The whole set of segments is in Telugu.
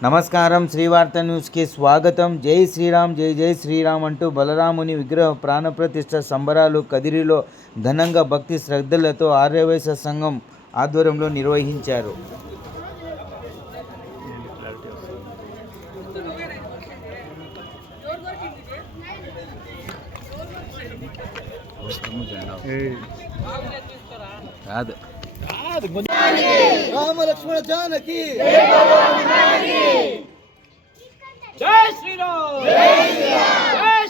నమస్కారం, శ్రీవార్త న్యూస్కి స్వాగతం. జై శ్రీరామ్, జై జై శ్రీరామ్ అంటూ బలరాముని విగ్రహ ప్రాణప్రతిష్ఠ సంబరాలు కదిరిలో ఘనంగా భక్తి శ్రద్ధలతో ఆర్యవైశ్య సంఘం ఆధ్వర్యంలో నిర్వహించారు. రామ లక్ష్మణ జానకి జై శ్రీరామ్ జై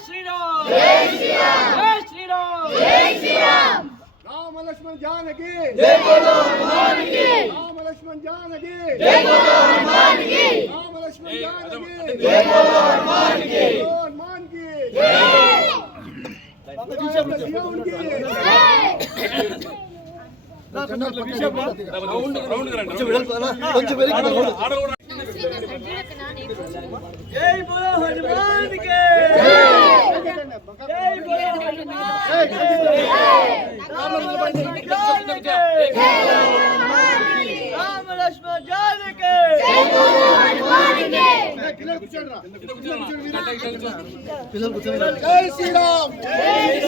శ్రీరామ్ జై శ్రీరామ్ జై శ్రీరామ్ జై శ్రీరామ్ రామ లక్ష్మణ జానకి జై బోలో హనుమాన్ కి రామ లక్ష్మణ జానకి జై బోలో హనుమాన్ కి రామ లక్ష్మణ జానకి జై బోలో హనుమాన్ కి హనుమాన్ కి జై జై బోలో హనుమాన్ కి జై బోలో హనుమాన్ కి రామ లక్ష్మణ జానకి జై బోలో హనుమాన్ కి జై శ్రీరామ్ జై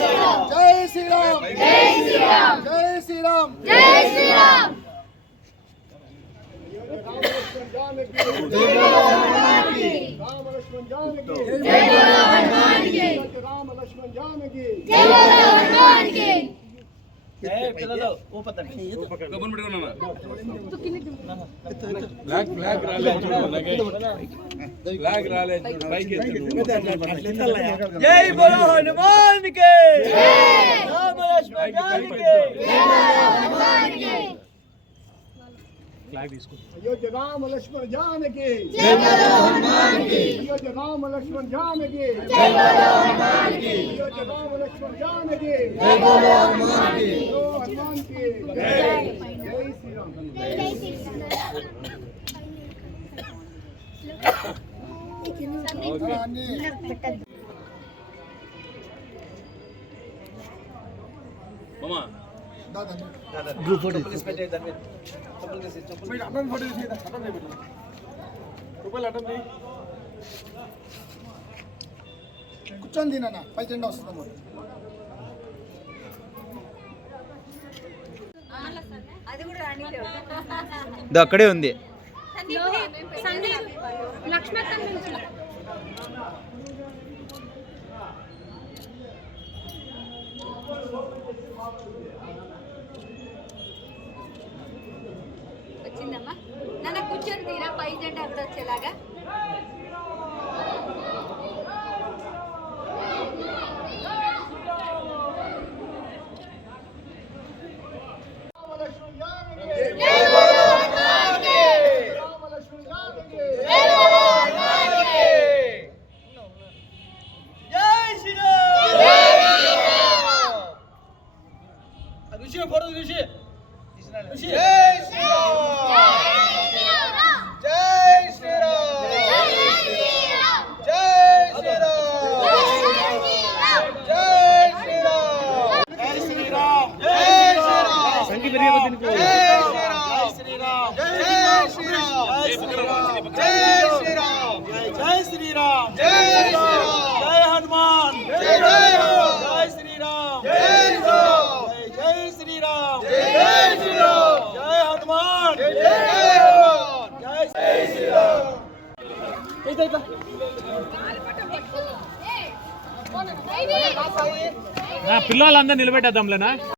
శ్రీరామ్ జై శ్రీరామ్ జై శ్రీరామ్ జై శ్రీరామ్ జై శ్రీరామ్ రామ లక్ష్మణ జానకి జై బోలో హనుమాన్ కి రామ లక్ష్మణ జానకి జై బోలో హనుమాన్ కి జై బోలో హనుమాన్ కి రామ లక్ష్మణ జానకి జై బోలో హనుమాన్ కి అయోధ్య రామ లక్ష్మణ జానకి జై బోలో హనుమాన్ కి అయోధ్య రామ లక్ష్మణ జానకి జై బోలో హనుమాన్ కి అయోధ్య రామ లక్ష్మణ జానకి జై బోలో హనుమాన్ కి హనుమాన్ కి జై శ్రీరామ్ గ్రూప్ ఫోటో కూర్చొని తిన్నా పై చెండా వస్తుంది అక్కడే ఉంది. వచ్చిందమ్మా నాన్న కూర్చొని తీరా పై జెండా అంత వచ్చేలాగా పిల్లలందరూ నిలబెట్టేద్దాంలేనా.